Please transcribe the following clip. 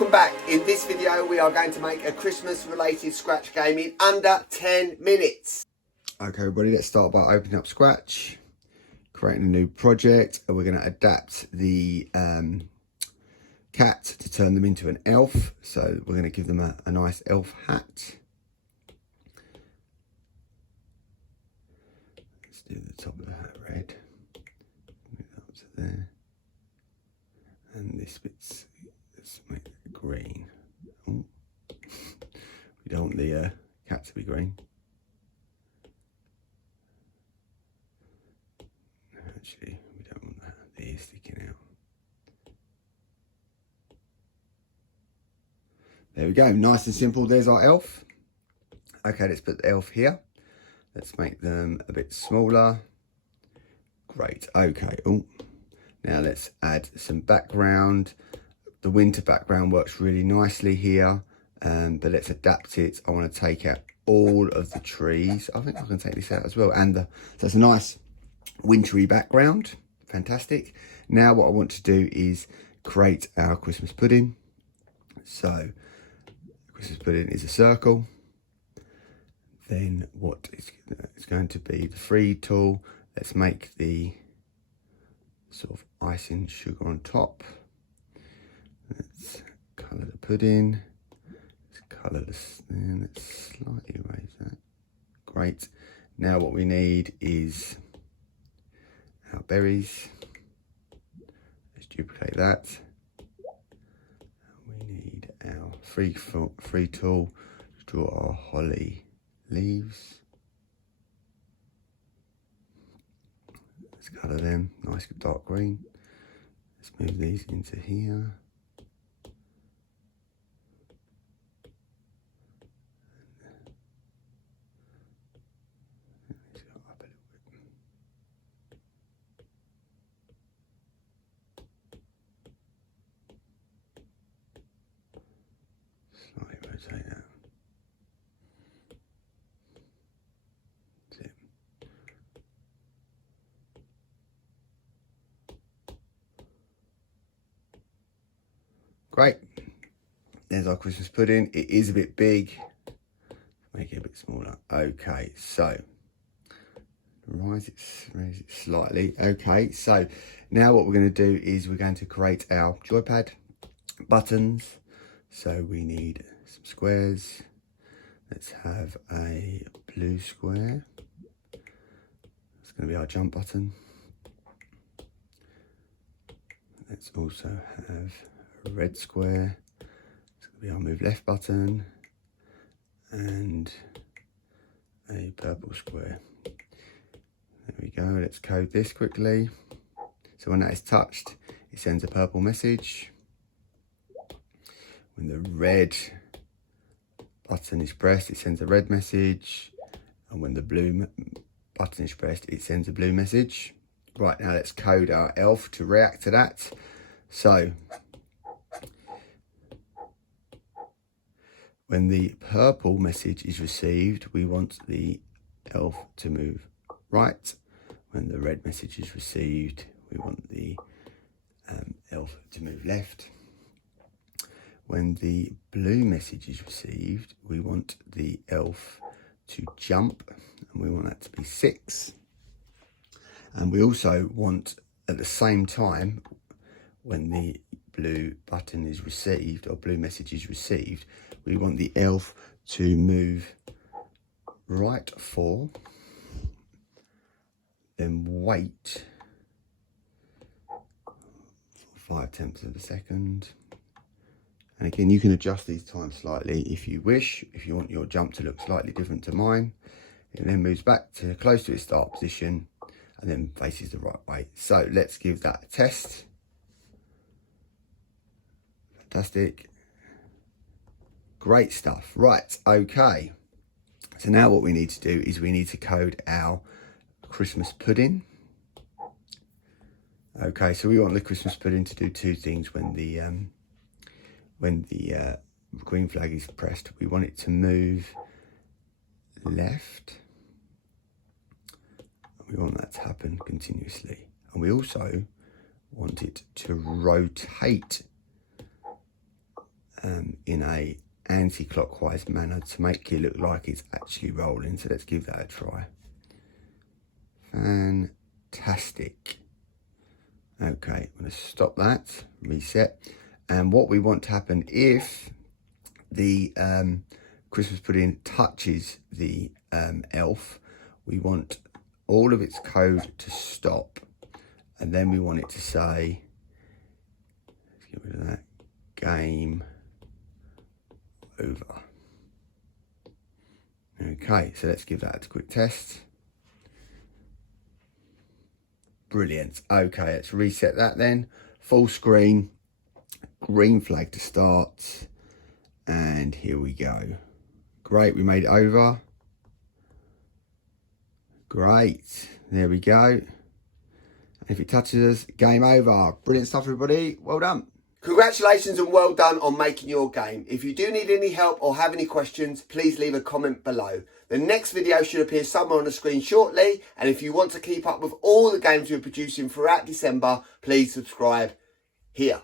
Welcome back. In this video we are going to make a Christmas related Scratch game in under 10 minutes. Okay everybody, let's start by opening up Scratch, creating a new project, and we're going to adapt the cat to turn them into an elf. So we're going to give them a nice elf hat. Let's do the top of the hat red, move that up to there, and this bit's, let's make it green. Oh. We don't want the cat to be green. Actually, we don't want that, the ear sticking out. There we go, nice and simple. There's our elf. Okay, let's put the elf here. Let's make them a bit smaller. Great, okay. Oh, now let's add some background. The winter background works really nicely here, but let's adapt it. I want to take out all of the trees. I think I can take this out as well. And so it's a nice wintry background. Fantastic. Now what I want to do is create our Christmas pudding. So Christmas pudding is a circle. Then what is it's going to be the free tool. Let's make the sort of icing sugar on top. Let's colour the pudding. Let's colour this. Let's slightly raise that. Great. Now what we need is our berries. Let's duplicate that. We need our free tool to draw our holly leaves. Let's colour them nice dark green. Let's move these into here. Let's go up a little bit. Slightly rotate that. That's it. Great. There's our Christmas pudding. It is a bit big. Make it a bit smaller. Okay, so raise it slightly. Okay, so now what we're going to do is we're going to create our joypad buttons. So we need some squares. Let's have a blue square. It's going to be our jump button. Let's also have a red square. It's going to be our move left button. And a purple square. There we go. Let's code this quickly. So when that is touched, it sends a purple message. When the red button is pressed, it sends a red message. And when the blue button is pressed, it sends a blue message. Right, now let's code our elf to react to that. So when the purple message is received, we want the elf to move right. When the red message is received, we want the elf to move left. When the blue message is received, we want the elf to jump, and we want that to be 6. And we also want, at the same time, when the blue button is received, or blue message is received, we want the elf to move right 4, then wait for 5/10 of a second. And again, you can adjust these times slightly if you wish, if you want your jump to look slightly different to mine. It then moves back to close to its start position and then faces the right way. So let's give that a test. Fantastic. Great stuff. Right, okay. So now what we need to do is we need to code our Christmas pudding. Okay, so we want the Christmas pudding to do 2 things when the green flag is pressed. We want it to move left. We want that to happen continuously. And we also want it to rotate in a anti-clockwise manner to make it look like it's actually rolling. So let's give that a try. Fantastic. Okay, I'm going to stop that, reset. And what we want to happen if the Christmas pudding touches the elf, we want all of its code to stop, and then we want it to say, let's get rid of that, game over. Okay, so let's give that a quick test. Brilliant. Okay, let's reset that then. Full screen, green flag to start, and here we go. Great, we made it over. Great, there we go. If it touches us, game over. Brilliant stuff, everybody. Well done. Congratulations and well done on making your game. If you do need any help or have any questions, please leave a comment below. The next video should appear somewhere on the screen shortly. And if you want to keep up with all the games we're producing throughout December, please subscribe here.